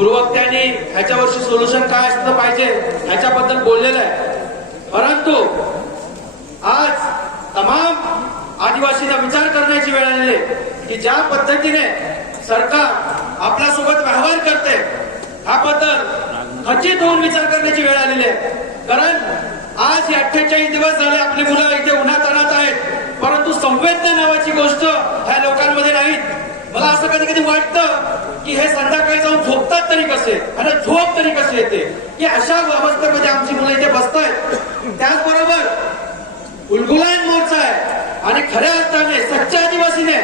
गुरुवक्त्यांनी ह्याच्यावरची solution काय असलं पाहिजे ह्याच्याबद्दल बोललेलं आहे. परंतु आज तमाम आदिवासींना विचार करण्याची वेळ आलेली आहे की ज्या पद्धतीने सरकार आपल्यासोबत व्यवहार करते ह्याबद्दल खचित होऊन विचार करण्याची वेळ आलेली आहे. कारण आज 48 दिवस झाले आपली मुलं इथे उन्हात आणत आहेत, परंतु संवेदना नावाची गोष्ट ह्या लोकांमध्ये नाहीत. मला असं कधी कधी वाटतं की हे संध्याकाळी जाऊन झोपतात तरी कसे आणि झोप तरी कशी येते की अशा अवस्थेमध्ये आमची मुलं इथे बसतायत. त्याचबरोबर उलगुलान मोर्चा आहे आणि खऱ्या अर्थाने सच्च्या आदिवासीने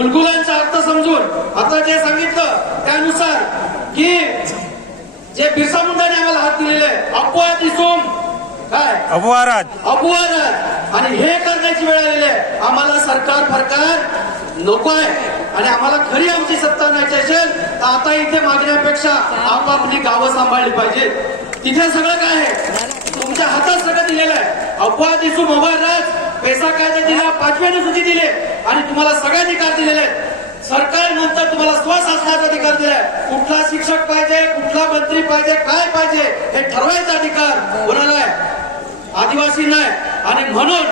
उलगुलांचा अर्थ समजून आता जे सांगितलं त्यानुसार की जे बिरसा मुंडाने आम्हाला हात दिलेले आहे अपवाद दिसून काय अपवाद आणि हे करण्याची वेळ आलेली आहे. आम्हाला सरकार फरकार नको आहे आणि आम्हाला खरी आमची सत्ता नाही असेल तर आता इथे मागण्यापेक्षा आपापली गावं सांभाळली पाहिजे. तिथे सगळं काय आहे तुमच्या हातात सगळं दिलेलं आहे. अपवाद दिसू मोबाईल पैसा कायदा दिला 5व्या अनुसूची दिले आणि तुम्हाला सगळे अधिकार दिलेले आहेत. सरकार नंतर तुम्हाला स्वशासनाचा अधिकार दिलाय. कुठला शिक्षक पाहिजे, कुठला मंत्री पाहिजे, काय पाहिजे हे ठरवायचा अधिकार कोणाला आहे? आदिवासी नाही. आणि म्हणून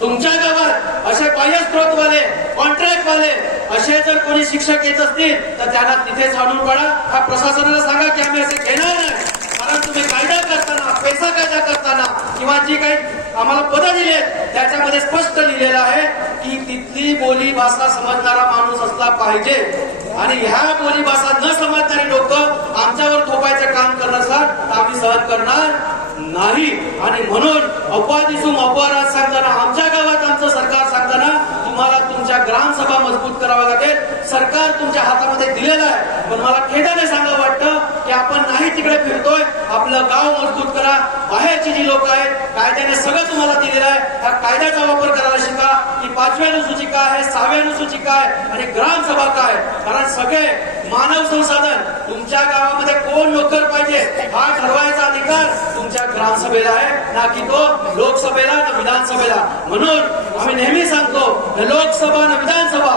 तुमच्या गावात असे बाह्य स्त्रोतवाले कॉन्ट्रॅक्टवाले असे जर कोणी शिक्षक येत असतील तर त्यांना तिथेच आणून पडा. हा प्रशासनाला सांगा की आम्ही असे घेणार नाही. कारण तुम्ही कायदा करताना पैसा कायदा करताना किंवा जी काही आम्हाला पदं दिली आहेत त्याच्यामध्ये स्पष्ट लिहिलेलं आहे की तिथली बोली भाषा समजणारा माणूस असला पाहिजे आणि ह्या बोली भाषा न समजणारी लोक आमच्यावर थोपायचं काम करणार तर आम्ही सहन करणार नाही. आणि म्हणून अपवादिसून अपवाद सांगताना आमच्या गावात आमचं सरकार सांगताना तुम्हाला तुमच्या ग्रामसभा मजबूत कराव्या लागेल. सरकार तुमच्या हातामध्ये दिलेलं आहे पण मला खेदाने सांगावं वाटतं की आपण नाही तिकडे फिरतोय. आपलं गाव मजबूत करा. बाहेरची जी लोक आहेत कायद्याने सगळं तुम्हाला दिलेलं आहे. त्या कायद्याचा वापर करायला शिका की 5व्या अनुसूची काय आहे, 6व्या अनुसूची काय आणि ग्रामसभा काय. कारण सगळे मानव संसाधन तुमच्या गावामध्ये कोण नोकर पाहिजे हा ठरवायचा अधिकार तुमच्या ग्रामसभेला आहे ना की तो लोकसभेला ना विधानसभेला. म्हणून आम्ही नेहमी सांगतो लोकसभा ना विधानसभा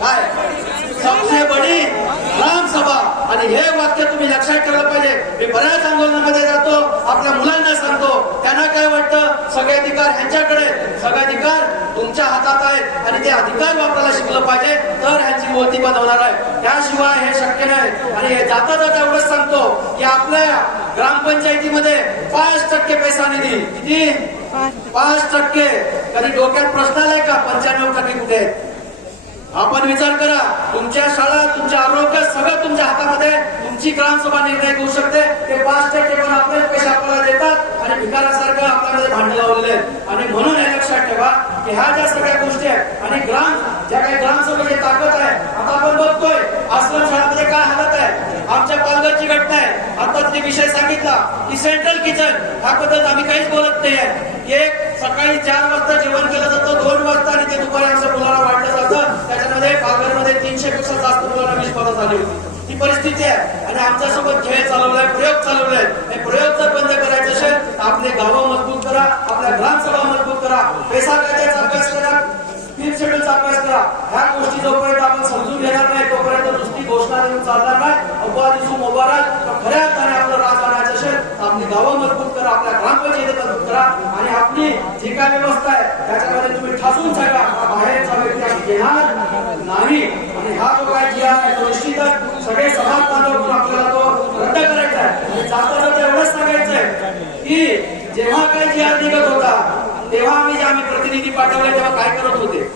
काय सबसे बडी ग्रामसभा. आणि हे वाक्य तुम्ही लक्षात ठेवलं पाहिजे. मी बऱ्याच आंदोलनामध्ये जातो आपल्या मुलांना सांगतो त्यांना काय वाटतं सगळे अधिकार ह्यांच्याकडे, सगळे अधिकार तुमच्या हातात आहेत आणि ते अधिकार वापरायला शिकलं पाहिजे तर ह्यांची मोती बनवणार आहे. त्याशिवाय हे शक्य नाही. आणि जाता जाता एवढंच सांगतो की आपल्या ग्रामपंचायतीमध्ये 5% पैसा निधी किती 5%. कधी डोक्यात प्रश्न आलाय का 95% कुठे आहेत? आपण विचार करा. तुमच्या शाळा तुमच्या आरोग्य सगळं तुमच्या हातामध्ये. तुमची ग्रामसभा निर्णय घेऊ शकते. ते 5% पण आपलेच पैसे आपल्याला देतात आणि भिकारासारखं आपल्यामध्ये भांडण लावलेले आहेत. आणि म्हणून हे लक्षात ठेवा की ह्या ज्या सगळ्या गोष्टी आहेत आणि ज्या काही ग्रामसभेची ताकद आहे. आता आपण बघतोय आश्रम शाळामध्ये काय हालत आहे. आमच्या पालघरची घटना आहे. आता ते विषय सांगितला की सेंट्रल किचन ह्याबद्दल आम्ही काहीच बोलत नाही आहे. एक सकाळी 4 वाजता जेवण केलं जातं, 2 वाजता आणि ते दुपारी आमच्या मुलाला वाटलं जातं. त्याच्यामध्ये पालघरमध्ये 300 पेक्षा जास्त मुलांना विषबाधा झाली होती. ही परिस्थिती आहे आणि आमच्यासोबत खेळ चालवलाय, प्रयोग चालवलाय. हे प्रयोग जर बंद करायचे असेल तर आपले गावं मजबूत करा, आपल्या ग्रामसभा मजबूत करा, पैसा कायद्याचा अभ्यास करा, 3 शेड्यूलचा अभ्यास करा. ह्या गोष्टी जोपर्यंत आपण समजून घेणार नाही तोपर्यंत नुसती घोषणा देऊन चालणार नाही. अपवाद दिसू मोबाईल खऱ्या अर्थाने आपलं राज आणायचं असेल तर आपली गावं मजबूत करा, आपल्या ग्रामपंचायती मजबूत करा आणि आपली जी काय व्यवस्था आहे त्याच्यामध्ये तुम्ही ठासून सांगा बाहेरचा व्यक्ती आम्ही घेणार नाही. आणि हा जो काय जी आहे तो निश्चितच सगळे समाज बांधव आपल्याला तो रद्द करायचा आहे. आणि जाता जाता एवढंच सांगायचं आहे की जेव्हा काही जी निघत होता तेव्हा आम्ही प्रतिनिधी पाठवले तेव्हा काय करत होते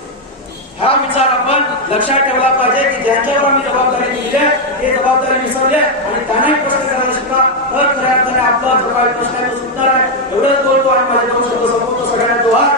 हा विचार आपण लक्षात ठेवला पाहिजे की ज्यांच्यावर आम्ही जबाबदारी दिली आहे ते जबाबदारी विसरले आणि त्यांनाही प्रश्न करायला शिका तर खऱ्या अर्थाने आपला जो काही प्रश्न आहे तो सुटणार आहे. एवढंच बोलतो आणि माझे 2 शब्द संपवतो. सगळ्यांना जोहार.